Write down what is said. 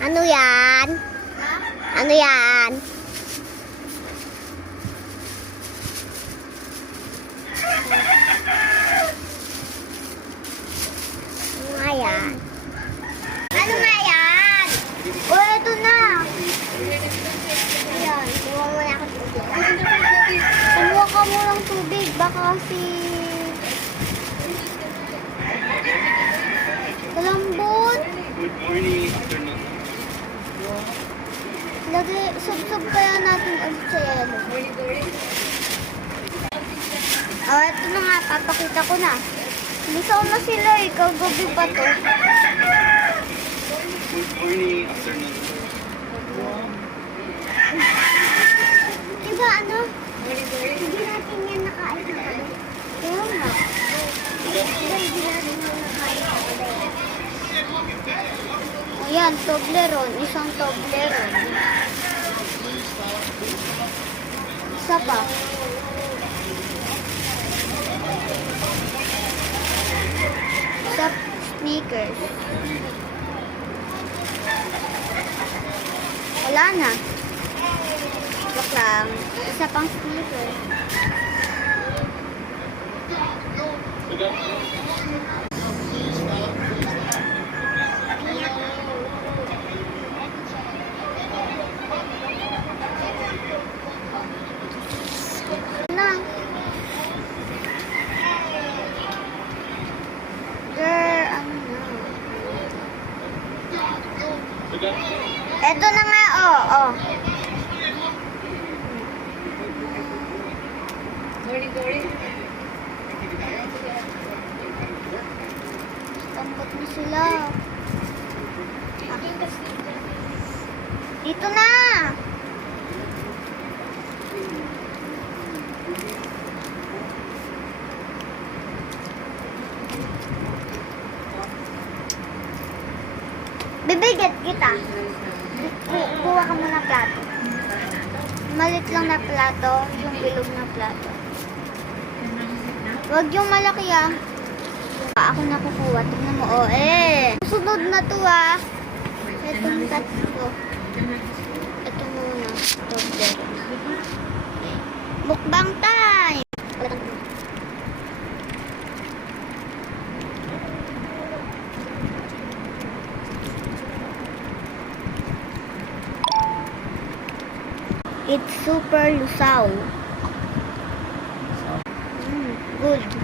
Ano yan? Ano yan? Ano nga yan? Ano nga yan? O, eto na. Ayan, kuha mo na ako tubig. Kumuha ka mo ng tubig. Baka kasi... Kalambot. Good morning, afternoon. Lagi, sub-sub kaya natin ulit sa yelo. Oh, ito na nga, papakita ko na. Lisaw na sila eh, kagabi pa to. Good morning, afternoon. Diba ano? Hindi natin yan nakain sa gabi. Kaya nga. Diba hindi natin yan nakain sa gabi. Ayan, Toblerone. Isang Toblerone. Isa pa. Isa Snickers. Wala na. Joke lang. Isa pang Snickers. Na. Girl, ano na? Eto na nga, oh. Tambot na sila. Dito na. Bibigyan kita. Kuha ka muna plato. Malit lang na plato, yung bilog na plato. Huwag yung malaki ah. Ako na kukuha. Tignan mo, oh Sunod na to ah. Itong tatlo. Ito muna. Mukbang time! It's super lusaw. Good.